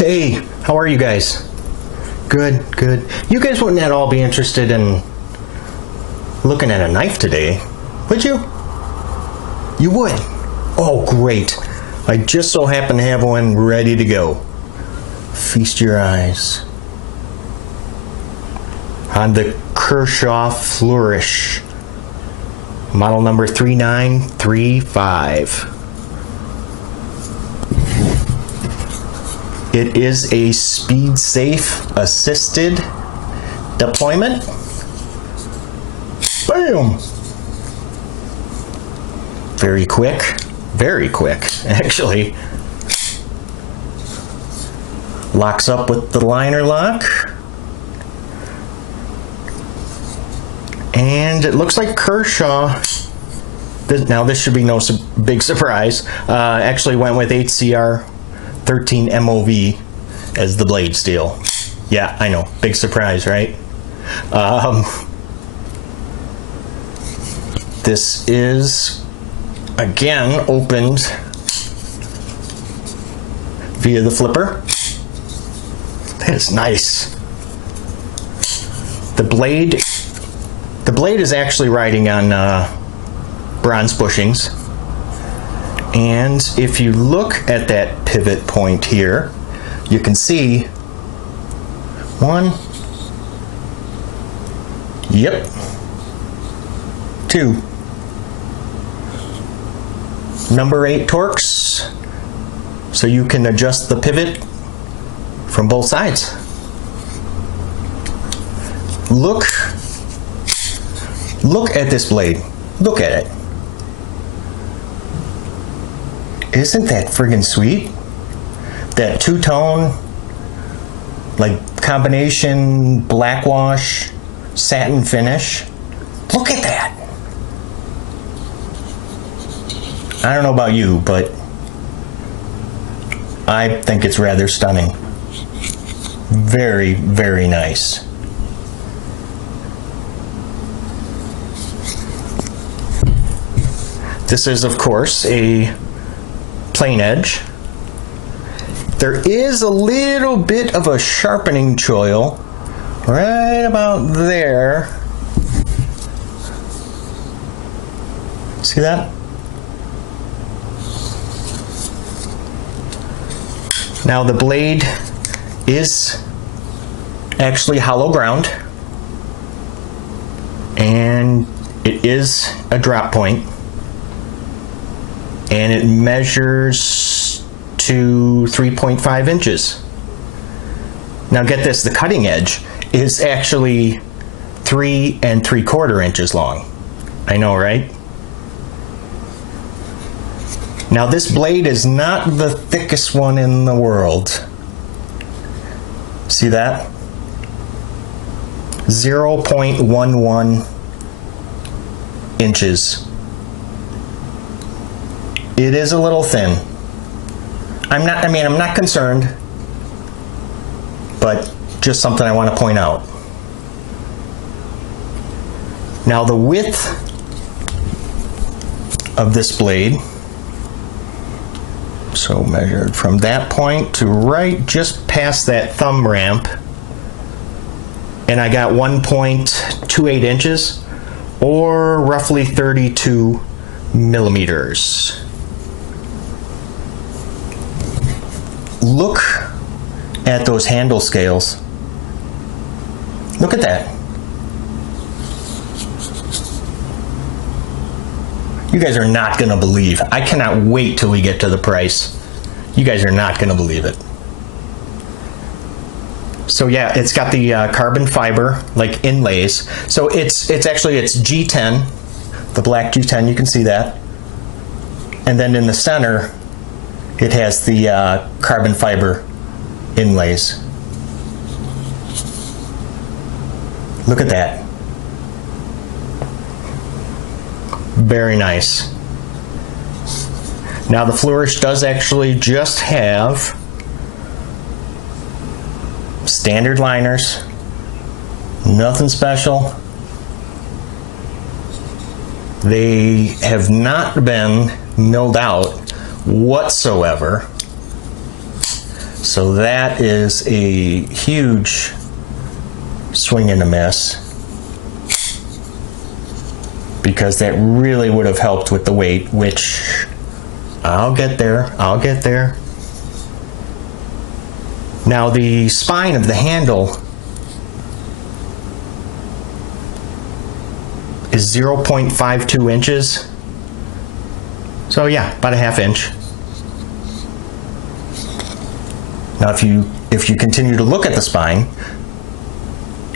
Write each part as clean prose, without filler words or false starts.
Hey, how are you guys? Good, good. You guys wouldn't at all be interested in looking at a knife today, would you? You would? Oh, great. I just so happen to have one ready to go. Feast your eyes on the Kershaw Flourish, model number 3935. It is a speed-safe assisted deployment. Bam! Very quick, actually. Locks up with the liner lock. And it looks like Kershaw, now this should be no big surprise, actually went with HCR 13 MOV as the blade steel. Yeah, I know, big surprise, right? This is, again, opened via the flipper. That is nice. The blade is actually riding on bronze bushings. And if you look at that pivot point here, you can see one, yep, two, number 8 Torx, so you can adjust the pivot from both sides. Look at this blade. Look at it. Isn't that friggin' sweet? That two-tone, like combination black wash, satin finish. Look at that. I don't know about you, but I think it's rather stunning. Very, very nice. This is, of course, a plain edge. There is a little bit of a sharpening choil right about there. See that? Now the blade is actually hollow ground, and it is a drop point, and it measures to 3.5 inches. Now get this, the cutting edge is actually 3 3/4 inches long. I know, right? Now this blade is not the thickest one in the world. See that? 0.11 inches. It is a little thin. I'm not concerned, but just something I want to point out. Now the width of this blade, so measured from that point to right just past that thumb ramp, and I got 1.28 inches, or roughly 32 millimeters. Look at those handle scales. Look at that. You guys are not going to believe. I cannot wait till we get to the price. You guys are not going to believe it. So yeah, it's got the carbon fiber like inlays. So it's G10, the black G10. You can see that. And then in the center, it has the carbon fiber inlays. Look at that. Very nice. Now the Flourish does actually just have standard liners, nothing special. They have not been milled out whatsoever. So that is a huge swing and a miss, because that really would have helped with the weight, which I'll get there. Now the spine of the handle is 0.52 inches. So yeah, about a ½ inch. Now if you continue to look at the spine,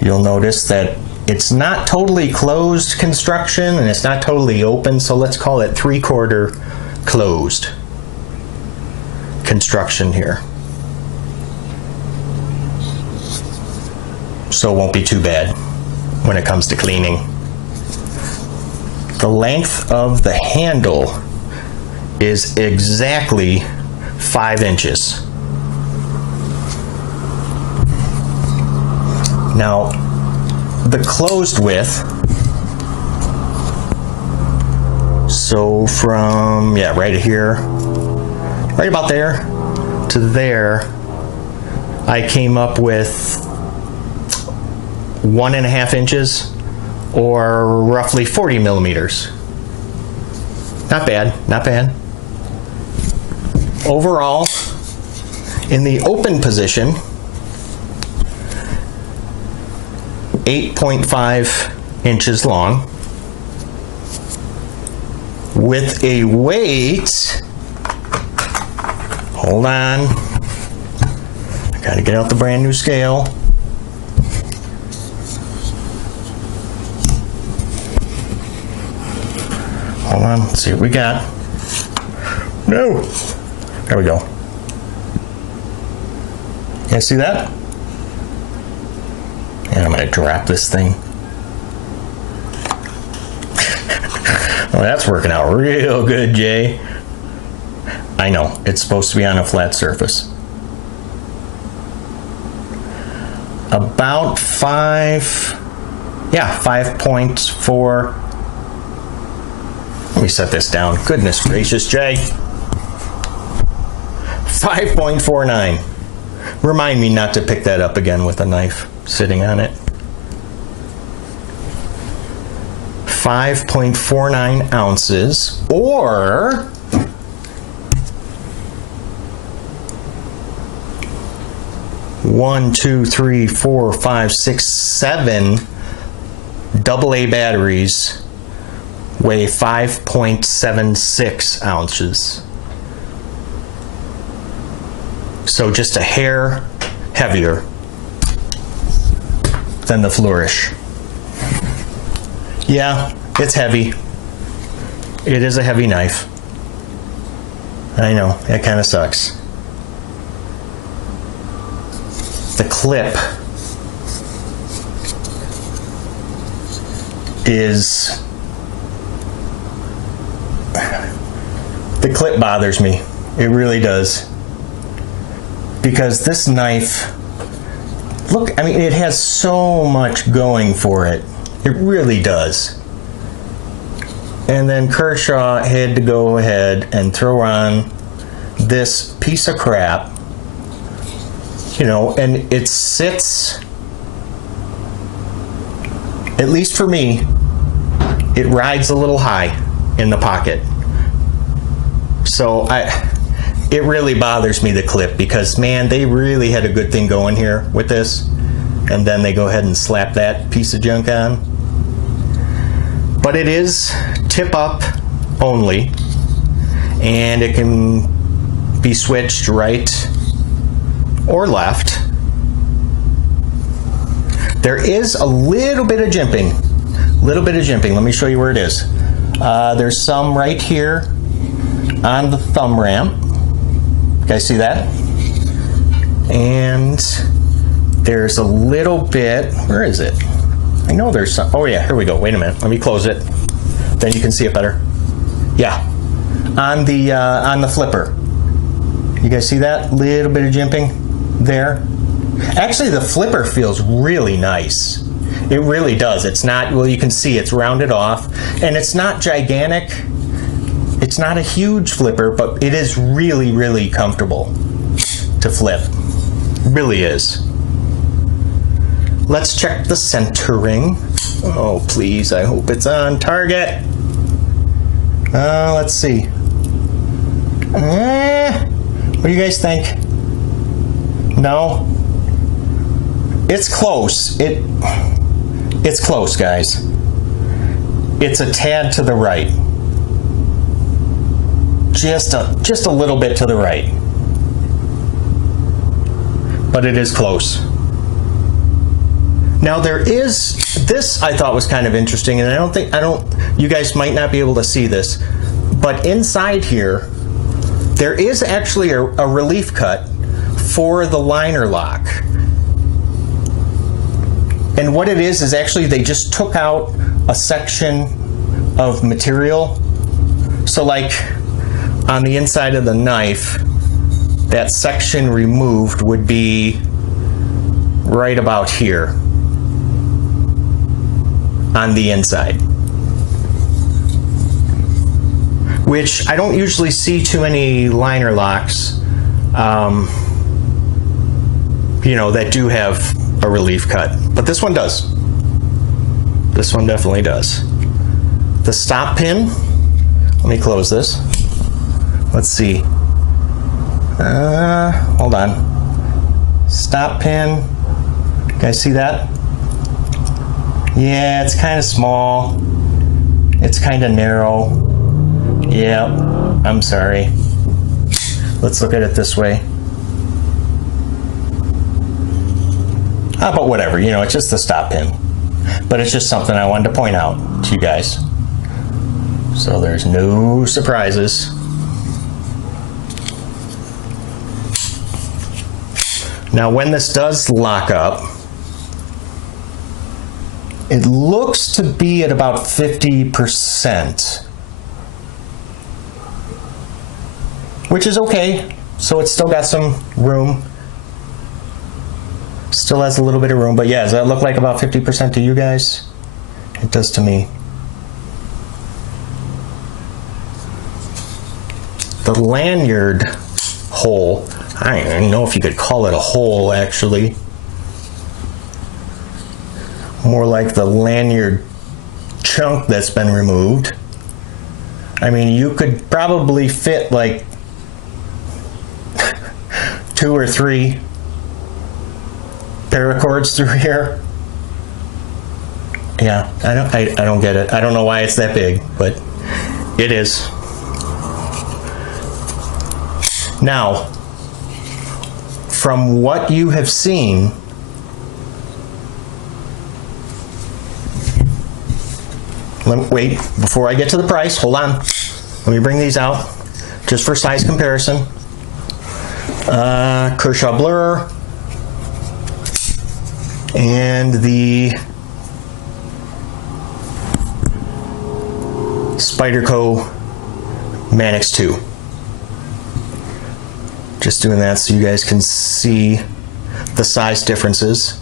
you'll notice that it's not totally closed construction and it's not totally open, so let's call it 3/4 closed construction here. So it won't be too bad when it comes to cleaning. The length of the handle is exactly 5 inches. Now, the closed width, so from, yeah, right here, right about there to there, I came up with 1½ inches, or roughly 40 millimeters. Not bad, not bad. Overall, in the open position, 8.5 inches long, with a weight, hold on, I gotta get out the brand new scale. Hold on, let's see what we got. No, there we go. You guys see that? And I'm going to drop this thing. Well, that's working out real good, Jay. I know, it's supposed to be on a flat surface. About 5.4. Let me set this down. Goodness gracious, Jay. 5.49. Remind me not to pick that up again with a knife sitting on it. 5.49 ounces, or 1, 2, 3, 4, 5, 6, 7 AA batteries weigh 5.76 ounces. So just a hair heavier than the Flourish. Yeah, it's heavy. It is a heavy knife. I know, it kind of sucks. The clip is... The clip bothers me. It really does. Because this knife, look, I mean, it has so much going for it. It really does. And then Kershaw had to go ahead and throw on this piece of crap, you know, and it sits, at least for me, it rides a little high in the pocket. So it really bothers me, the clip, because man, they really had a good thing going here with this, and then they go ahead and slap that piece of junk on. But it is tip up only, and it can be switched right or left. There is a little bit of jimping. Let me show you where it is. There's some right here on the thumb ramp. You guys see that? And there's a little bit, where is it? I know there's some, oh yeah, here we go. Wait a minute, let me close it. Then you can see it better. Yeah, on the flipper. You guys see that? Little bit of jimping there. Actually, the flipper feels really nice. It really does. It's not, well, you can see it's rounded off, and it's not gigantic. It's not a huge flipper, but it is really, really comfortable to flip. Really is. Let's check the centering. Oh, please, I hope it's on target. Let's see. What do you guys think? No? It's close. It's close, guys. It's a tad to the right. Just a little bit to the right. But it is close. Now there is, this I thought was kind of interesting, and you guys might not be able to see this, but inside here, there is actually a relief cut for the liner lock. And what it is actually they just took out a section of material. So like on the inside of the knife, that section removed would be right about here on the inside, which I don't usually see too many liner locks, that do have a relief cut, but this one does. This one definitely does. The stop pin, let me close this. Let's see. Hold on. Stop pin. You guys see that? Yeah, it's kind of small. It's kind of narrow. Yeah, I'm sorry. Let's look at it this way. But whatever, it's just the stop pin. But it's just something I wanted to point out to you guys. So there's no surprises. Now when this does lock up, it looks to be at about 50%, which is okay. So it's still got some room. Still has a little bit of room, but yeah, does that look like about 50% to you guys? It does to me. The lanyard hole, I don't even know if you could call it a hole actually. More like the lanyard chunk that's been removed. I mean, you could probably fit like 2 or 3 paracords through here. Yeah, I don't get it. I don't know why it's that big, but it is. Now, from what you have seen, wait, before I get to the price, hold on. Let me bring these out just for size comparison. Kershaw Blur and the Spyderco Manix 2. Just doing that so you guys can see the size differences.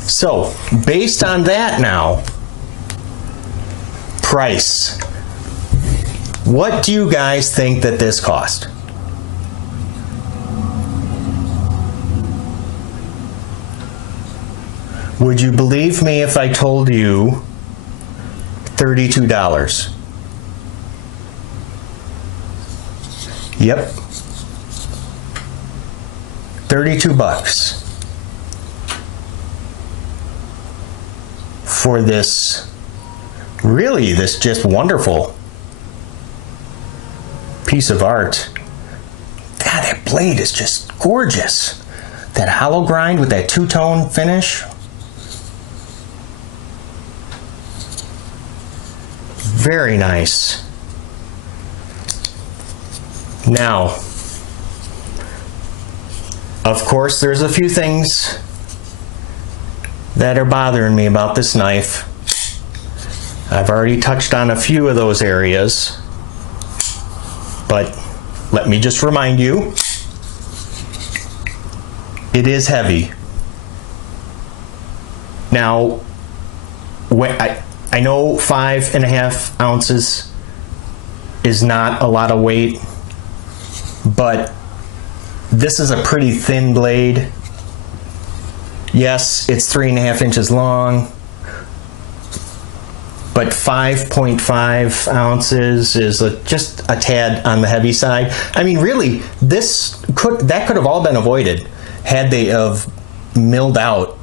So, based on that now, price. What do you guys think that this cost? Would you believe me if I told you $32? Yep. 32 bucks for this, really, this just wonderful piece of art. God, that blade is just gorgeous. That hollow grind with that two-tone finish. Very nice. Now, of course, there's a few things that are bothering me about this knife. I've already touched on a few of those areas, but let me just remind you, it is heavy. Now, I know 5.5 ounces is not a lot of weight, but This is a pretty thin blade. Yes, it's 3.5 inches long, but 5.5 ounces is just a tad on the heavy side. I mean, really, that could have all been avoided had they have milled out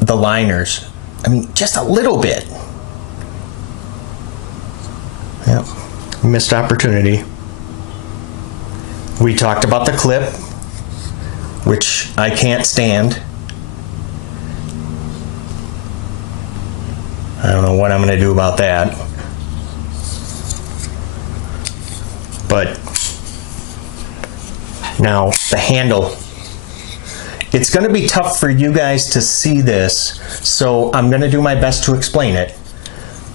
the liners. I mean, just a little bit. Yep, missed opportunity. We talked about the clip, which I can't stand. I don't know what I'm going to do about that. But now the handle. It's going to be tough for you guys to see this, so I'm going to do my best to explain it.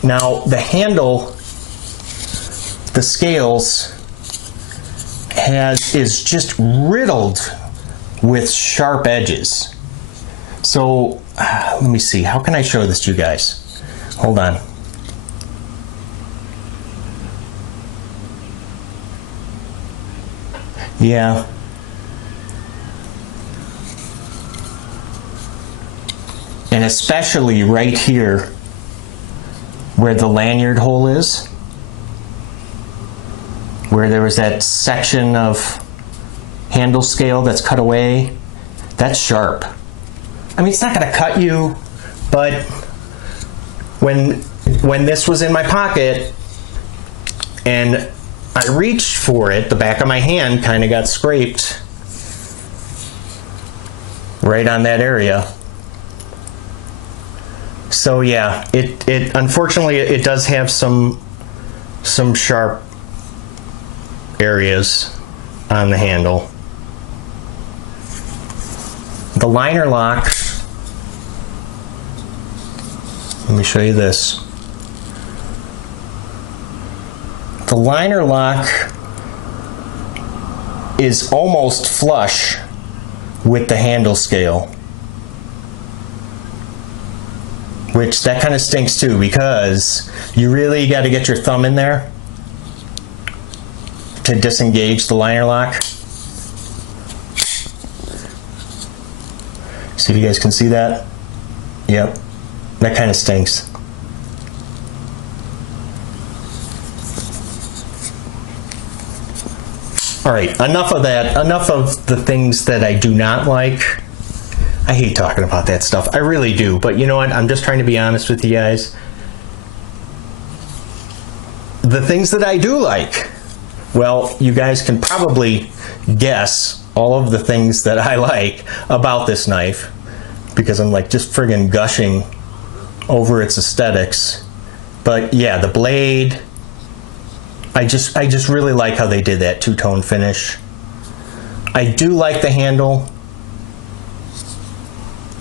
Now the handle, the scales, is just riddled with sharp edges. So let me see, how can I show this to you guys? Hold on. Yeah. And especially right here where the lanyard hole is, where there was that section of handle scale that's cut away, that's sharp. I mean, it's not going to cut you, but when this was in my pocket and I reached for it, the back of my hand kind of got scraped right on that area. So yeah, it unfortunately it does have some sharp areas on the handle. The liner lock, let me show you this. The liner lock is almost flush with the handle scale, which that kind of stinks too, because you really got to get your thumb in there to disengage the liner lock. See if you guys can see that? Yep, that kind of stinks. All right, enough of that. Enough of the things that I do not like. I hate talking about that stuff. I really do. But you know what? I'm just trying to be honest with you guys. The things that I do like, well, you guys can probably guess all of the things that I like about this knife, because I'm like just friggin' gushing over its aesthetics. But yeah, the blade, I just really like how they did that two-tone finish. I do like the handle,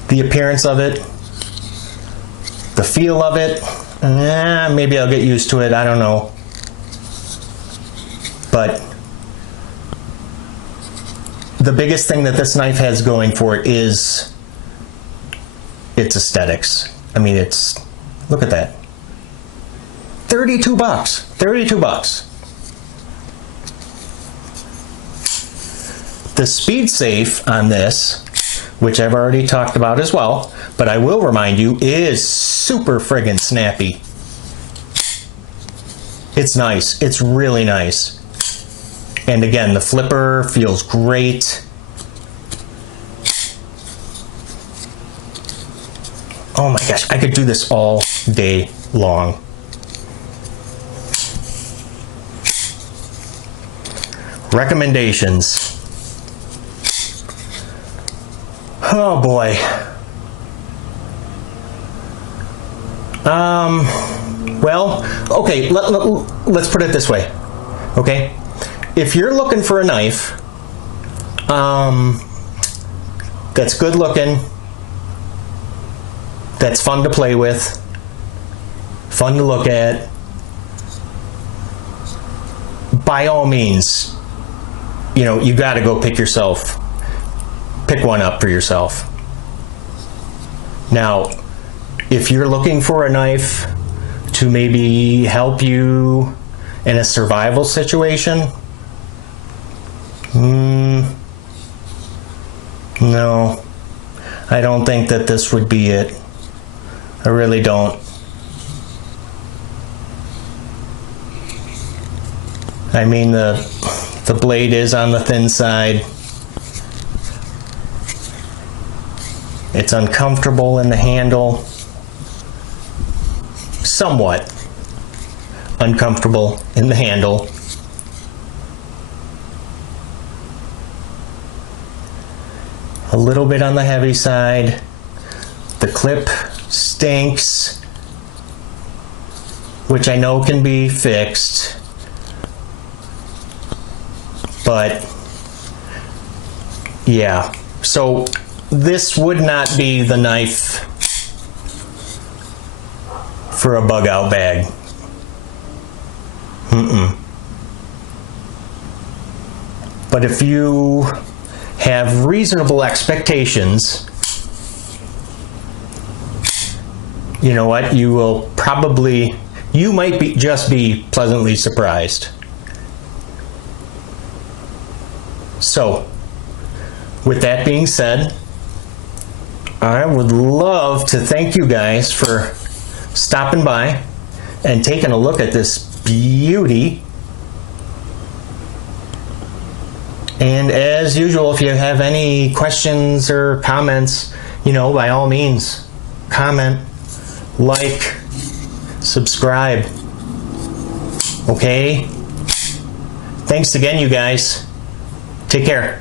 the appearance of it, the feel of it. Maybe I'll get used to it, I don't know. But the biggest thing that this knife has going for it is its aesthetics. I mean, look at that. 32 bucks. 32 bucks. The speed safe on this, which I've already talked about as well, but I will remind you, is super friggin' snappy. It's nice. It's really nice. And again, the flipper feels great. Oh my gosh, I could do this all day long. Recommendations. Oh boy. Well, okay, let's put it this way, okay? If you're looking for a knife that's good looking, that's fun to play with, fun to look at, by all means, you know, you got to go pick one up for yourself. Now, if you're looking for a knife to maybe help you in a survival situation, No, I don't think that this would be it. I really don't. I mean, the blade is on the thin side. It's uncomfortable in the handle. Somewhat uncomfortable in the handle. A little bit on the heavy side. The clip stinks, which I know can be fixed, but yeah. So this would not be the knife for a bug out bag. But if you have reasonable expectations, you know what, you might just be pleasantly surprised. So, with that being said, I would love to thank you guys for stopping by and taking a look at this beauty. And as usual, if you have any questions or comments, you know, by all means, comment, like, subscribe. Okay? Thanks again, you guys. Take care.